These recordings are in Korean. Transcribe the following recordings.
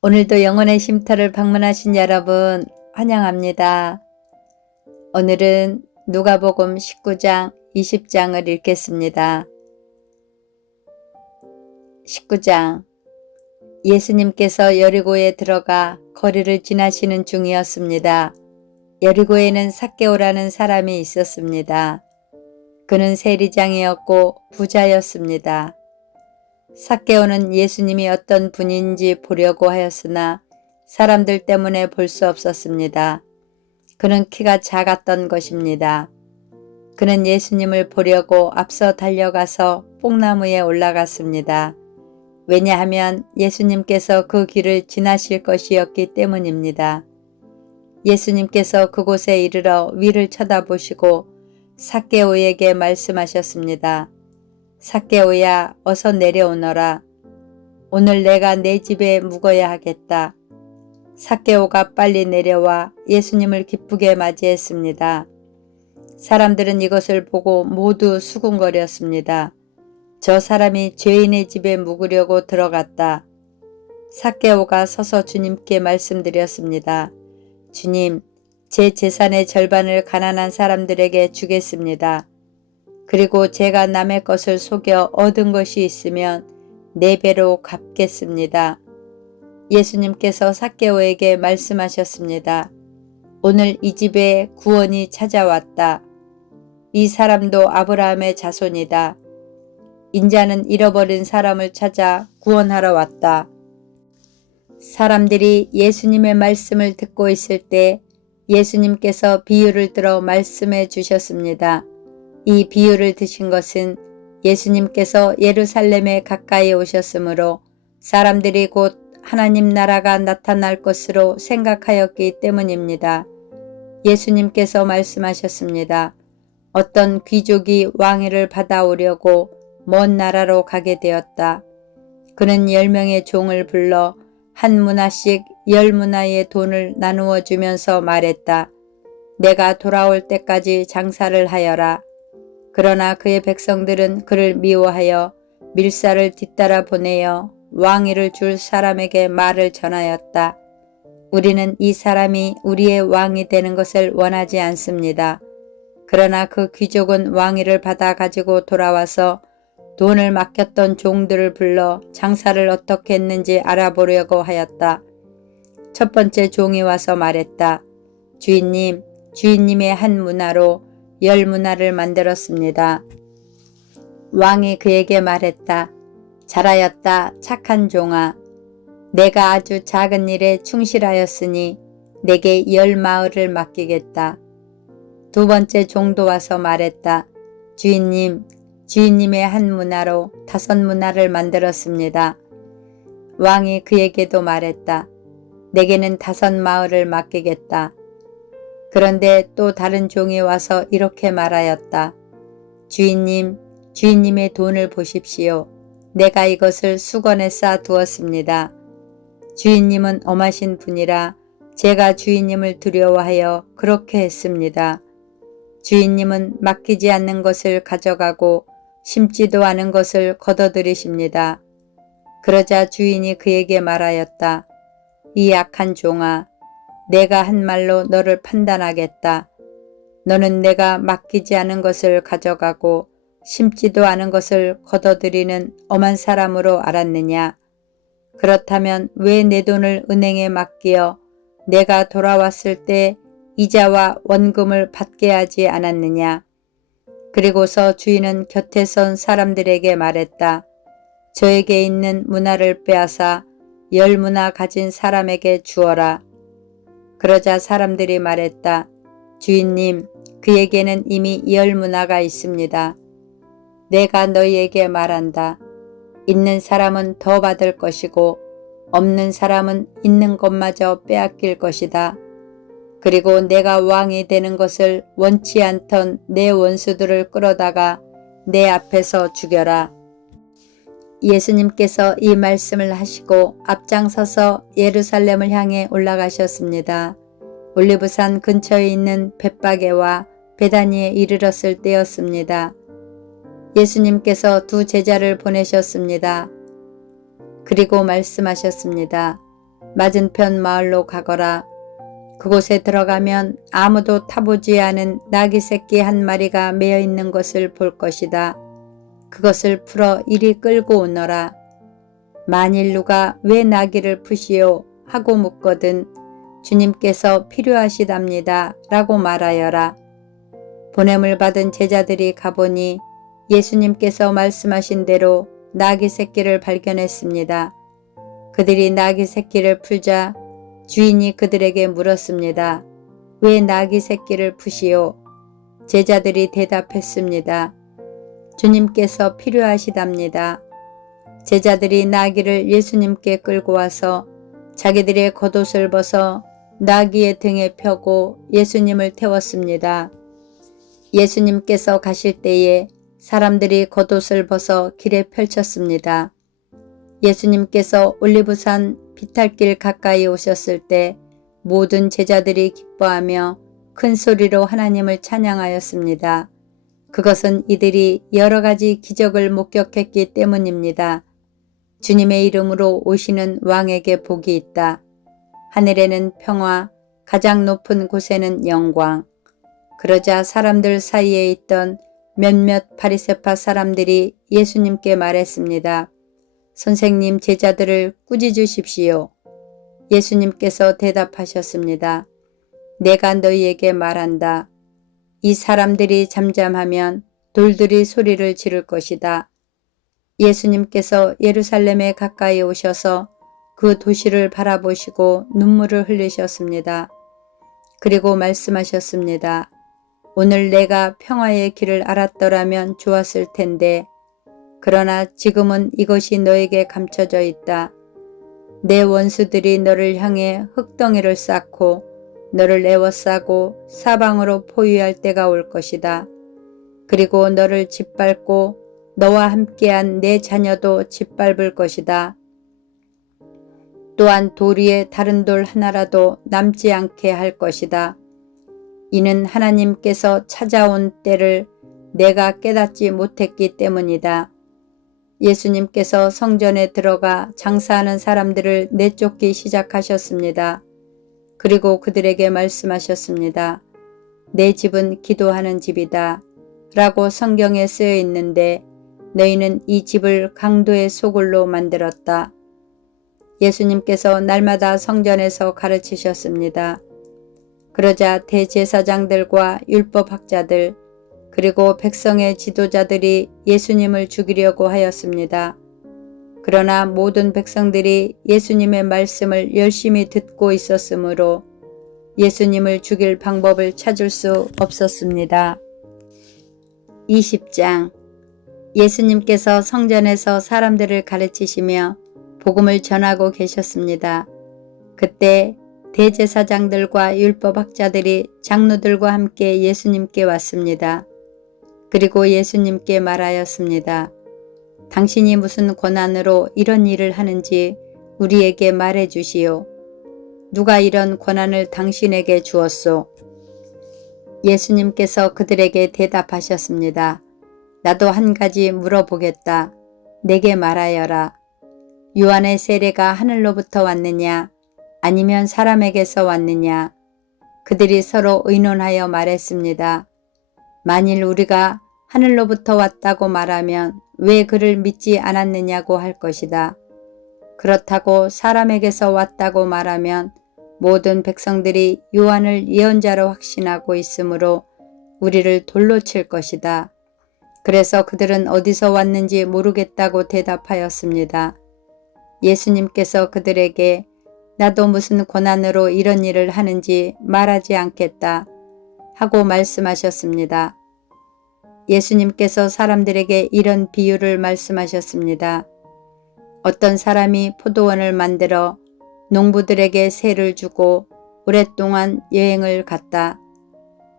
오늘도 영혼의 쉼터를 방문하신 여러분 환영합니다. 오늘은 누가복음 19장 20장을 읽겠습니다. 19장 예수님께서 여리고에 들어가 거리를 지나시는 중이었습니다. 여리고에는 삭개오라는 사람이 있었습니다. 그는 세리장이었고 부자였습니다. 삭개오는 예수님이 어떤 분인지 보려고 하였으나 사람들 때문에 볼 수 없었습니다. 그는 키가 작았던 것입니다. 그는 예수님을 보려고 앞서 달려가서 뽕나무에 올라갔습니다. 왜냐하면 예수님께서 그 길을 지나실 것이었기 때문입니다. 예수님께서 그곳에 이르러 위를 쳐다보시고 삭개오에게 말씀하셨습니다. 삭개오야, 어서 내려오너라. 오늘 내가 내 집에 묵어야 하겠다. 삭개오가 빨리 내려와 예수님을 기쁘게 맞이했습니다. 사람들은 이것을 보고 모두 수군거렸습니다. 저 사람이 죄인의 집에 묵으려고 들어갔다. 삭개오가 서서 주님께 말씀드렸습니다. 주님, 제 재산의 절반을 가난한 사람들에게 주겠습니다. 그리고 제가 남의 것을 속여 얻은 것이 있으면 4배로 갚겠습니다. 예수님께서 삭개오에게 말씀하셨습니다. 오늘 이 집에 구원이 찾아왔다. 이 사람도 아브라함의 자손이다. 인자는 잃어버린 사람을 찾아 구원하러 왔다. 사람들이 예수님의 말씀을 듣고 있을 때 예수님께서 비유를 들어 말씀해 주셨습니다. 이 비유를 드신 것은 예수님께서 예루살렘에 가까이 오셨으므로 사람들이 곧 하나님 나라가 나타날 것으로 생각하였기 때문입니다. 예수님께서 말씀하셨습니다. 어떤 귀족이 왕위를 받아오려고 먼 나라로 가게 되었다. 그는 10명의 종을 불러 한 문화씩 10문화의 돈을 나누어 주면서 말했다. 내가 돌아올 때까지 장사를 하여라. 그러나 그의 백성들은 그를 미워하여 밀사를 뒤따라 보내어 왕위를 줄 사람에게 말을 전하였다. 우리는 이 사람이 우리의 왕이 되는 것을 원하지 않습니다. 그러나 그 귀족은 왕위를 받아 가지고 돌아와서 돈을 맡겼던 종들을 불러 장사를 어떻게 했는지 알아보려고 하였다. 첫 번째 종이 와서 말했다. 주인님, 주인님의 한 문화로 10문화를 만들었습니다. 왕이 그에게 말했다. 잘하였다, 착한 종아. 내가 아주 작은 일에 충실하였으니 내게 10마을을 맡기겠다. 두 번째 종도 와서 말했다. 주인님, 주인님의 한 문화로 5문화를 만들었습니다. 왕이 그에게도 말했다. 내게는 5마을을 맡기겠다. 그런데 또 다른 종이 와서 이렇게 말하였다. 주인님, 주인님의 돈을 보십시오. 내가 이것을 수건에 쌓아 두었습니다. 주인님은 엄하신 분이라 제가 주인님을 두려워하여 그렇게 했습니다. 주인님은 맡기지 않는 것을 가져가고 심지도 않은 것을 거둬들이십니다. 그러자 주인이 그에게 말하였다. 이 악한 종아, 내가 한 말로 너를 판단하겠다. 너는 내가 맡기지 않은 것을 가져가고 심지도 않은 것을 거둬들이는 엄한 사람으로 알았느냐? 그렇다면 왜 내 돈을 은행에 맡기어 내가 돌아왔을 때 이자와 원금을 받게 하지 않았느냐? 그리고서 주인은 곁에 선 사람들에게 말했다. 저에게 있는 문화를 빼앗아 10문화 가진 사람에게 주어라. 그러자 사람들이 말했다. 주인님, 그에게는 이미 10문화가 있습니다. 내가 너희에게 말한다. 있는 사람은 더 받을 것이고 없는 사람은 있는 것마저 빼앗길 것이다. 그리고 내가 왕이 되는 것을 원치 않던 내 원수들을 끌어다가 내 앞에서 죽여라. 예수님께서 이 말씀을 하시고 앞장서서 예루살렘을 향해 올라가셨습니다. 올리브산 근처에 있는 벳바게와 베다니에 이르렀을 때였습니다. 예수님께서 두 제자를 보내셨습니다. 그리고 말씀하셨습니다. 맞은편 마을로 가거라. 그곳에 들어가면 아무도 타보지 않은 나귀 새끼 한 마리가 매어 있는 것을 볼 것이다. 그것을 풀어 이리 끌고 오너라. 만일 누가 왜 나귀를 푸시오 하고 묻거든 주님께서 필요하시답니다 라고 말하여라. 보냄을 받은 제자들이 가보니 예수님께서 말씀하신 대로 나귀 새끼를 발견했습니다. 그들이 나귀 새끼를 풀자 주인이 그들에게 물었습니다. 왜 나귀 새끼를 푸시오? 제자들이 대답했습니다. 주님께서 필요하시답니다. 제자들이 나귀를 예수님께 끌고 와서 자기들의 겉옷을 벗어 나귀의 등에 펴고 예수님을 태웠습니다. 예수님께서 가실 때에 사람들이 겉옷을 벗어 길에 펼쳤습니다. 예수님께서 올리브산 비탈길 가까이 오셨을 때 모든 제자들이 기뻐하며 큰 소리로 하나님을 찬양하였습니다. 그것은 이들이 여러 가지 기적을 목격했기 때문입니다. 주님의 이름으로 오시는 왕에게 복이 있다. 하늘에는 평화, 가장 높은 곳에는 영광. 그러자 사람들 사이에 있던 몇몇 바리새파 사람들이 예수님께 말했습니다. 선생님, 제자들을 꾸짖으십시오. 예수님께서 대답하셨습니다. 내가 너희에게 말한다. 이 사람들이 잠잠하면 돌들이 소리를 지를 것이다. 예수님께서 예루살렘에 가까이 오셔서 그 도시를 바라보시고 눈물을 흘리셨습니다. 그리고 말씀하셨습니다. 오늘 내가 평화의 길을 알았더라면 좋았을 텐데 그러나 지금은 이것이 너에게 감춰져 있다. 내 원수들이 너를 향해 흙덩이를 쌓고 너를 에워싸고 사방으로 포위할 때가 올 것이다. 그리고 너를 짓밟고 너와 함께한 내 자녀도 짓밟을 것이다. 또한 돌 위에 다른 돌 하나라도 남지 않게 할 것이다. 이는 하나님께서 찾아온 때를 내가 깨닫지 못했기 때문이다. 예수님께서 성전에 들어가 장사하는 사람들을 내쫓기 시작하셨습니다. 그리고 그들에게 말씀하셨습니다. 내 집은 기도하는 집이다. 라고 성경에 쓰여 있는데 너희는 이 집을 강도의 소굴로 만들었다. 예수님께서 날마다 성전에서 가르치셨습니다. 그러자 대제사장들과 율법학자들 그리고 백성의 지도자들이 예수님을 죽이려고 하였습니다. 그러나 모든 백성들이 예수님의 말씀을 열심히 듣고 있었으므로 예수님을 죽일 방법을 찾을 수 없었습니다. 20장 예수님께서 성전에서 사람들을 가르치시며 복음을 전하고 계셨습니다. 그때 대제사장들과 율법학자들이 장로들과 함께 예수님께 왔습니다. 그리고 예수님께 말하였습니다. 당신이 무슨 권한으로 이런 일을 하는지 우리에게 말해 주시오. 누가 이런 권한을 당신에게 주었소? 예수님께서 그들에게 대답하셨습니다. 나도 한 가지 물어보겠다. 내게 말하여라. 요한의 세례가 하늘로부터 왔느냐 아니면 사람에게서 왔느냐? 그들이 서로 의논하여 말했습니다. 만일 우리가 하늘로부터 왔다고 말하면 왜 그를 믿지 않았느냐고 할 것이다. 그렇다고 사람에게서 왔다고 말하면 모든 백성들이 요한을 예언자로 확신하고 있으므로 우리를 돌로 칠 것이다. 그래서 그들은 어디서 왔는지 모르겠다고 대답하였습니다. 예수님께서 그들에게 나도 무슨 권한으로 이런 일을 하는지 말하지 않겠다 하고 말씀하셨습니다. 예수님께서 사람들에게 이런 비유를 말씀하셨습니다. 어떤 사람이 포도원을 만들어 농부들에게 세를 주고 오랫동안 여행을 갔다.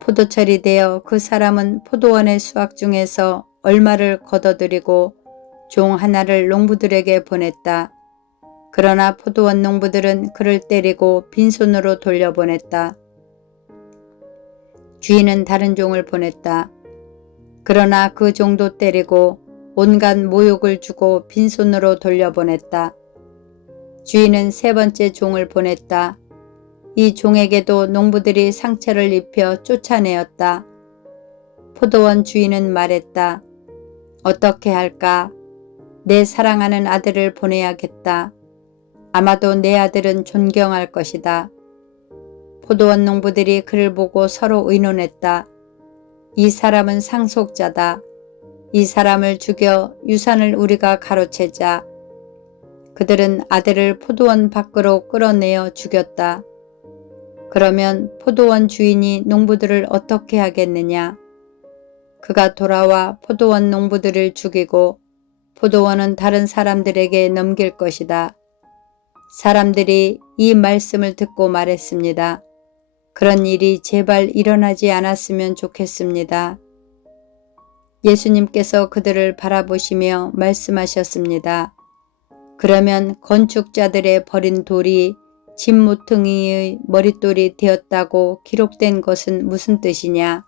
포도철이 되어 그 사람은 포도원의 수확 중에서 얼마를 거둬들이고 종 하나를 농부들에게 보냈다. 그러나 포도원 농부들은 그를 때리고 빈손으로 돌려보냈다. 주인은 다른 종을 보냈다. 그러나 그 종도 때리고 온갖 모욕을 주고 빈손으로 돌려보냈다. 주인은 세 번째 종을 보냈다. 이 종에게도 농부들이 상처를 입혀 쫓아내었다. 포도원 주인은 말했다. 어떻게 할까? 내 사랑하는 아들을 보내야겠다. 아마도 내 아들은 존경할 것이다. 포도원 농부들이 그를 보고 서로 의논했다. 이 사람은 상속자다. 이 사람을 죽여 유산을 우리가 가로채자. 그들은 아들을 포도원 밖으로 끌어내어 죽였다. 그러면 포도원 주인이 농부들을 어떻게 하겠느냐? 그가 돌아와 포도원 농부들을 죽이고 포도원은 다른 사람들에게 넘길 것이다. 사람들이 이 말씀을 듣고 말했습니다. 그런 일이 제발 일어나지 않았으면 좋겠습니다. 예수님께서 그들을 바라보시며 말씀하셨습니다. 그러면 건축자들의 버린 돌이 진모퉁이의 머릿돌이 되었다고 기록된 것은 무슨 뜻이냐?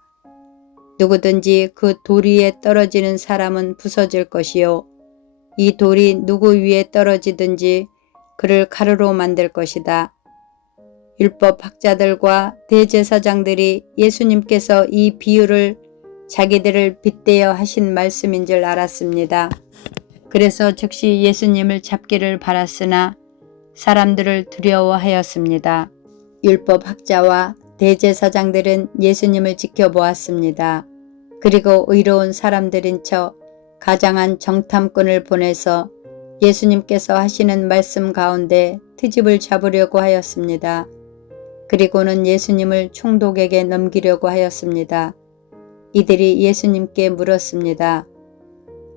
누구든지 그 돌 위에 떨어지는 사람은 부서질 것이요. 이 돌이 누구 위에 떨어지든지 그를 가루로 만들 것이다. 율법 학자들과 대제사장들이 예수님께서 이 비유를 자기들을 빗대어 하신 말씀인 줄 알았습니다. 그래서 즉시 예수님을 잡기를 바랐으나 사람들을 두려워하였습니다. 율법 학자와 대제사장들은 예수님을 지켜보았습니다. 그리고 의로운 사람들인 척 가장한 정탐꾼을 보내서 예수님께서 하시는 말씀 가운데 트집을 잡으려고 하였습니다. 그리고는 예수님을 총독에게 넘기려고 하였습니다. 이들이 예수님께 물었습니다.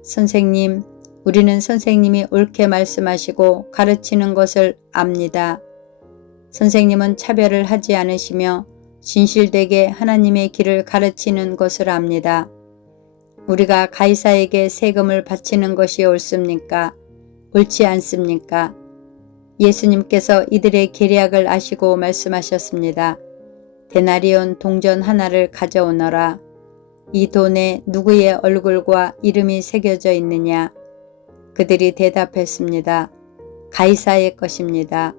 선생님, 우리는 선생님이 옳게 말씀하시고 가르치는 것을 압니다. 선생님은 차별을 하지 않으시며 진실되게 하나님의 길을 가르치는 것을 압니다. 우리가 가이사에게 세금을 바치는 것이 옳습니까? 옳지 않습니까? 예수님께서 이들의 계략을 아시고 말씀하셨습니다. 데나리온 동전 하나를 가져오너라. 이 돈에 누구의 얼굴과 이름이 새겨져 있느냐? 그들이 대답했습니다. 가이사의 것입니다.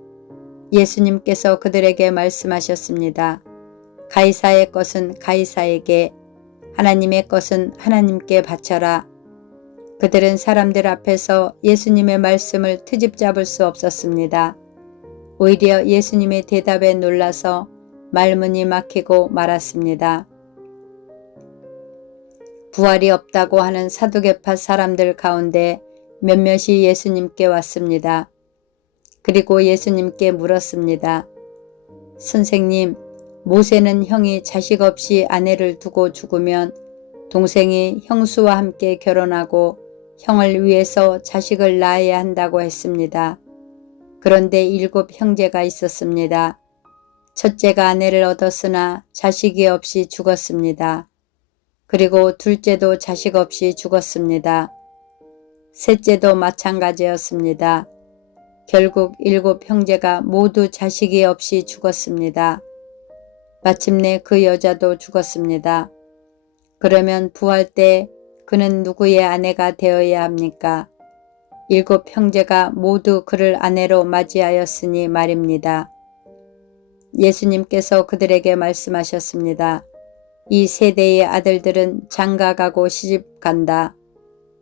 예수님께서 그들에게 말씀하셨습니다. 가이사의 것은 가이사에게, 하나님의 것은 하나님께 바쳐라. 그들은 사람들 앞에서 예수님의 말씀을 트집 잡을 수 없었습니다. 오히려 예수님의 대답에 놀라서 말문이 막히고 말았습니다. 부활이 없다고 하는 사두개파 사람들 가운데 몇몇이 예수님께 왔습니다. 그리고 예수님께 물었습니다. 선생님, 모세는 형이 자식 없이 아내를 두고 죽으면 동생이 형수와 함께 결혼하고 형을 위해서 자식을 낳아야 한다고 했습니다. 그런데 7 형제가 있었습니다. 첫째가 아내를 얻었으나 자식이 없이 죽었습니다. 그리고 둘째도 자식 없이 죽었습니다. 셋째도 마찬가지였습니다. 결국 7 형제가 모두 자식이 없이 죽었습니다. 마침내 그 여자도 죽었습니다. 그러면 부활 때 그는 누구의 아내가 되어야 합니까? 7 형제가 모두 그를 아내로 맞이하였으니 말입니다. 예수님께서 그들에게 말씀하셨습니다. 이 세대의 아들들은 장가가고 시집간다.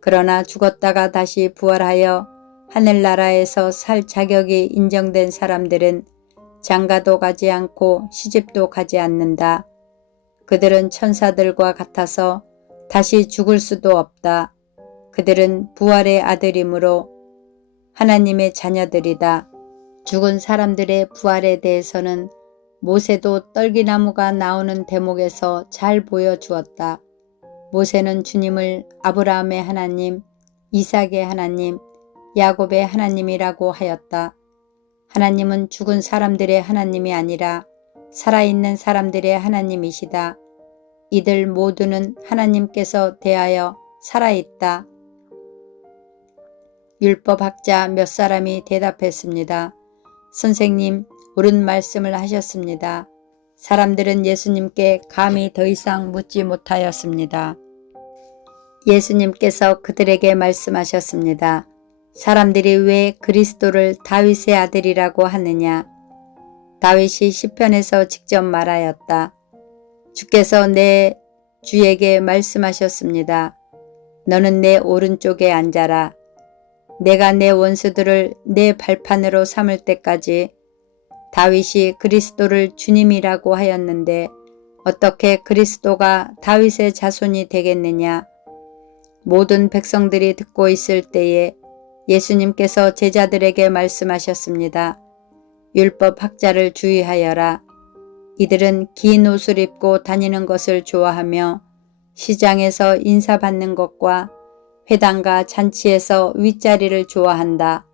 그러나 죽었다가 다시 부활하여 하늘나라에서 살 자격이 인정된 사람들은 장가도 가지 않고 시집도 가지 않는다. 그들은 천사들과 같아서 다시 죽을 수도 없다. 그들은 부활의 아들이므로 하나님의 자녀들이다. 죽은 사람들의 부활에 대해서는 모세도 떨기나무가 나오는 대목에서 잘 보여주었다. 모세는 주님을 아브라함의 하나님, 이삭의 하나님, 야곱의 하나님이라고 하였다. 하나님은 죽은 사람들의 하나님이 아니라 살아있는 사람들의 하나님이시다. 이들 모두는 하나님께서 대하여 살아있다. 율법학자 몇 사람이 대답했습니다. 선생님, 옳은 말씀을 하셨습니다. 사람들은 예수님께 감히 더 이상 묻지 못하였습니다. 예수님께서 그들에게 말씀하셨습니다. 사람들이 왜 그리스도를 다윗의 아들이라고 하느냐? 다윗이 시편에서 직접 말하였다. 주께서 내 주에게 말씀하셨습니다. 너는 내 오른쪽에 앉아라. 내가 내 원수들을 내 발판으로 삼을 때까지. 다윗이 그리스도를 주님이라고 하였는데 어떻게 그리스도가 다윗의 자손이 되겠느냐? 모든 백성들이 듣고 있을 때에 예수님께서 제자들에게 말씀하셨습니다. 율법 학자를 주의하여라. 이들은 긴 옷을 입고 다니는 것을 좋아하며 시장에서 인사받는 것과 회당과 잔치에서 윗자리를 좋아한다.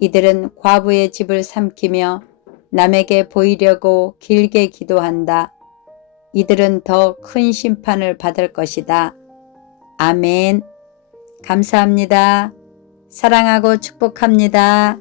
이들은 과부의 집을 삼키며 남에게 보이려고 길게 기도한다. 이들은 더 큰 심판을 받을 것이다. 아멘. 감사합니다. 사랑하고 축복합니다.